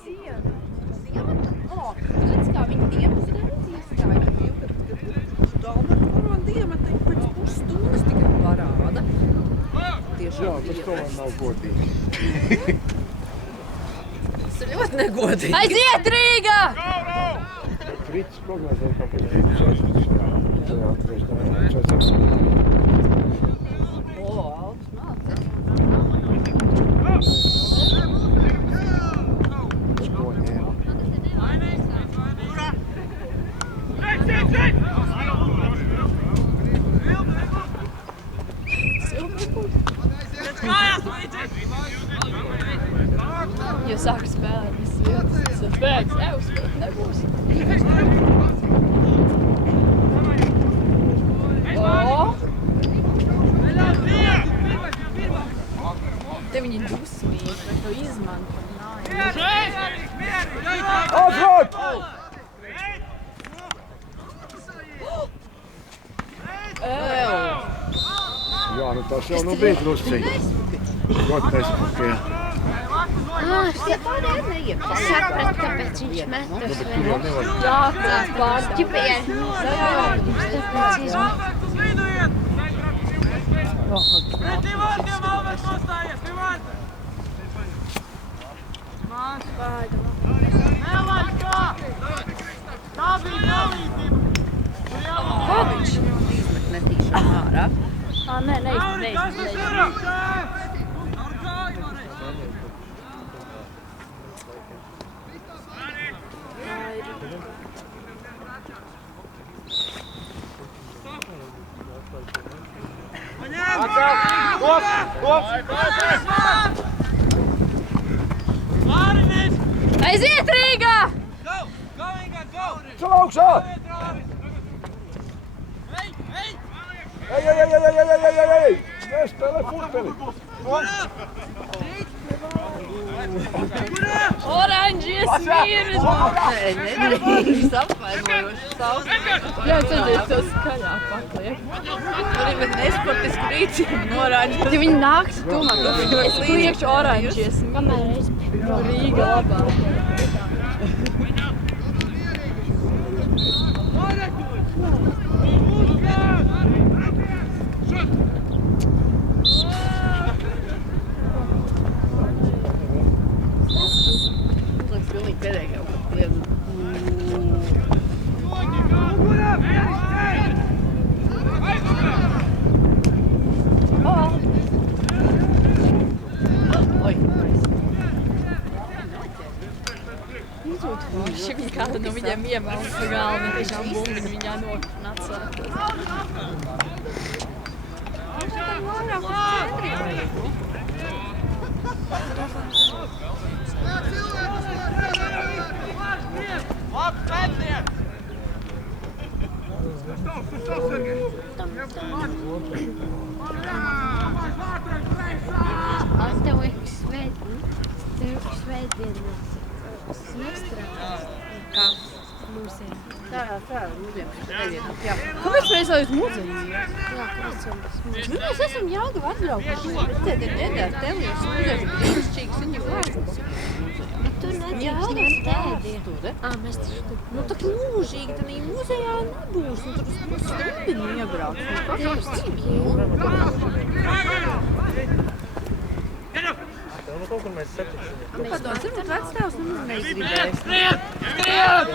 sienu. Redz, kā viņi dienas reiz iestāja. Galvenā diemata pēc pusstundas tikai parāda. Tiešām jā, tas tomēr nav godīgi. Tas ir ļoti negodīgi. Aiziet, Rīga! Kritis prognozēja, kāpēc 14. O, Alps māca. To ņēma. Ja sāk spēlēt visas vietas, tad spēks, uzspēlēt nebūs. Te viņi dusmīgi, bet to izmanto. Atrod! Jā, nu tas jau nu bija drusciņi. Ļoti nesmukie. Šie pārējais neiet. Saprast, kāpēc viņš met Nu, uz bet tur jau nevar. Jā, tāds pārdāk. Ķipējās mūsu tāpēc izmet. Kā viņš izmet netīšām ārā? Nē, neizmet. Aiziet, Rīga! Čal augšā! Ej! Nespēlē futbeli! Oranži iesmīra! Nedrīkst apvainojoši saukt. Jā, ceļies to skaļāk pakliek. Arī bet nesportisku rīcību norāģi. Ja viņi nāks tūmāk, es kliekšu oranži iesmīra. Kamēr es Rīga labāk. Tas pilnīgi pēdējā jau pat lieta. Oi, Šī viņa kāda no viņiem iemelna pa galvu, tiešām bumbiņu viņā noknāca. tev liekas svētdienas nestrādās. Kā mūsiem. tā, mūsdienu nevienam. Jā. Kāpēc mēs vēl uz muzeju? Jā, kāpēc mums Nu, mēs esam Jāgava atbraukuši. Tad ir nedēļ Tevijas muzejs, brīnišķīgs viņa vārds. tur nedrīkst Jāgavas ņemt ēdienu. vēsture. Mēs taču tur. Nu, tā mūžīgi tad muzejā nebūs. Nu, tur uz stundiņu iebrauks. Nu, kāds Nu, kaut kur mēs satiksim. Nu, padomās, varbūt vecstāvs neizgribēs.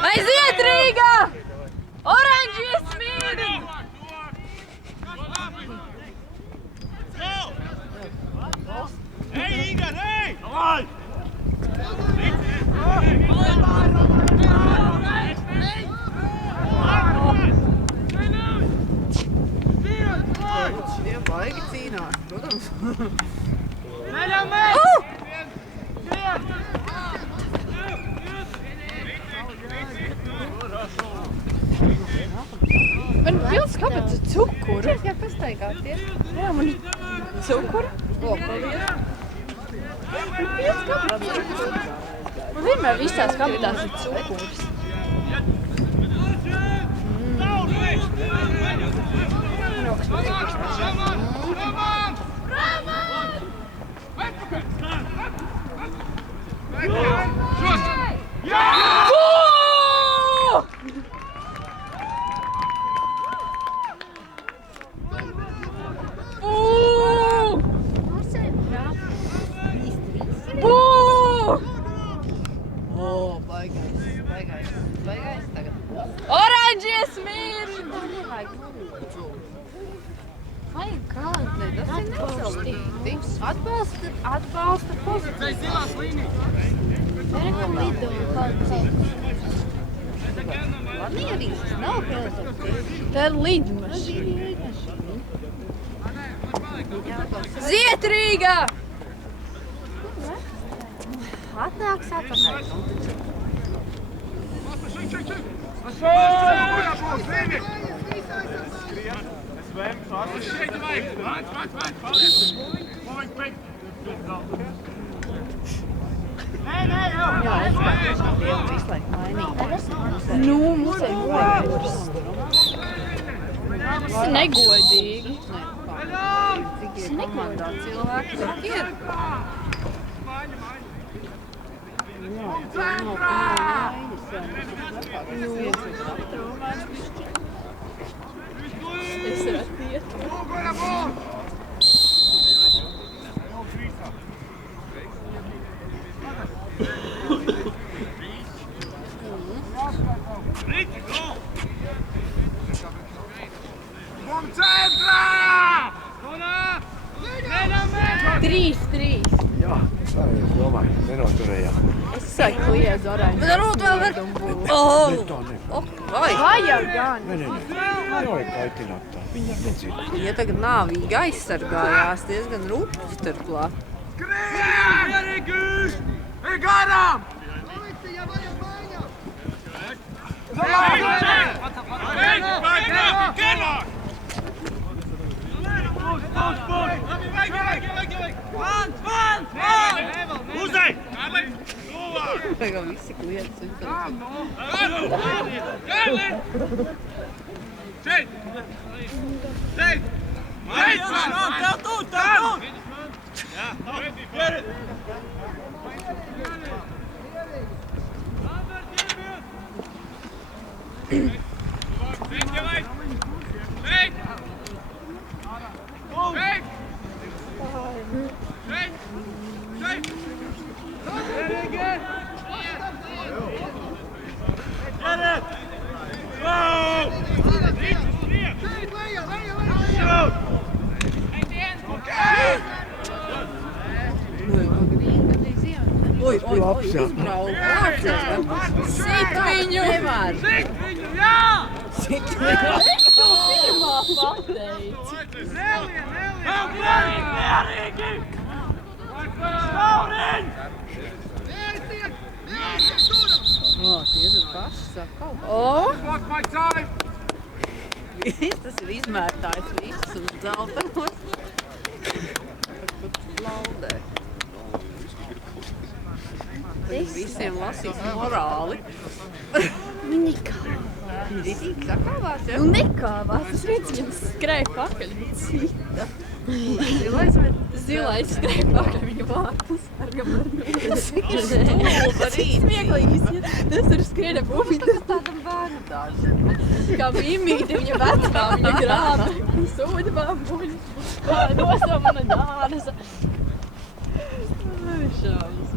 Aiziet, Rīga! Oranži iesmīri! Hei, Igor, hei! Davai! Šie baigi cīnās, protams. Man pils kāpēc ir cukuru? Jā, pastaigāties. Jā, man ir cukuru. O, paldies. Man vienmēr visās kabatās ir cukurs. Šos! O, baigais tagad. Oranžies mīri! Vajag kā? Ne, tas ir nesaulīti. Atbalsta pozīcijas. Rekam vidū kaut. Planierīgs nav pilsētas. Tā ir lidmašīna. Zietrīga! Atnāks atpakaļ. Jā, es skatos, ka Dievu visu laiku mainīt. Nu, mums ir vajag. Tas ir negodīgi. Cik ir komandā cilvēki, cik ir? Jā, tā nav mājas. Es varētu iet. Trīs. Jā, tā ir, es domāju, nenoturējām. Es saku, kliedz oranži. Varbūt vēl var... Ne, tā ne. Vajag gan. Nē. Nevajag kaitināt tā. Viņa nedzird. Ja tagad nāvīgi aizsargājās diezgan rupji turklāt. Tagad visi kliedz. Oi, Sit viņu! Nevar. Es to pirmā pateicu. Tie tur paši saka kaut O! Viss tas ir izmērtājs viss uz dzeltenos. Laudē. Tagad visiem lasīs morāli. Nekā. Ritīgi sakāvās, ja? Nu nekāvās, es redzu, viņam skrēja pakaļ, bet cita. Zilais, bet Zilais skrēja pakaļ viņa vārtus ar gabarību. stulba rīt. Smieklīgs, ja tas tur skriena bumīte. Tādam bērnu dārzu. Kā mimīte viņa vecā, viņa grāba. Sūda bambuļi. Nosau mana dārza. Šausmas.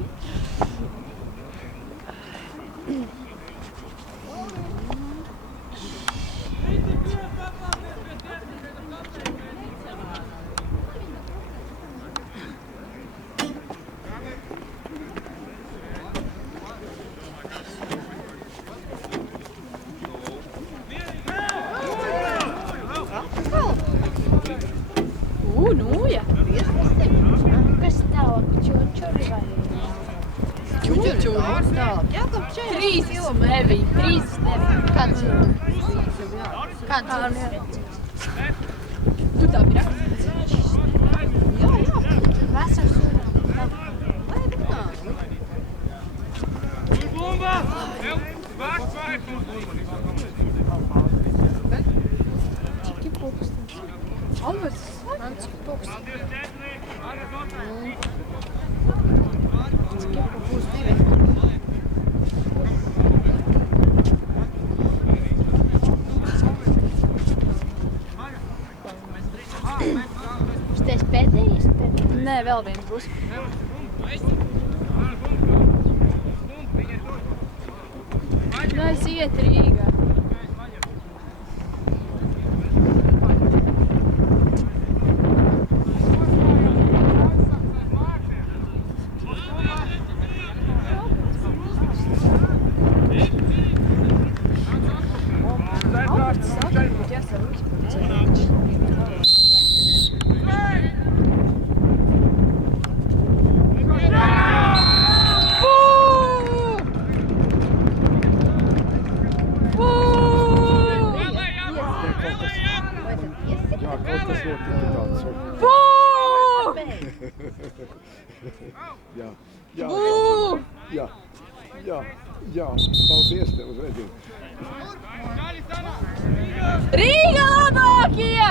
Nūja. Kas tālāk? Čurčuri vai? Čūčuri. Jā, kam šeit? 3 neviņi, 3 neviņi. Kāds Kāds Tu tā bija rakstīts? Vasars Lai runā. Cik pūkstens? Alvars. Man cik pūkstens? Šitais pēdējais? Nē, vēl viens būs. Aiziet Rīgā. Alberts saka, ka jāsaka uzpūcējuši. Jā, kaut kas notika tāds. Jā, jā, jā, jā, jā, paldies tev uz redzējumu. Rīga labākie!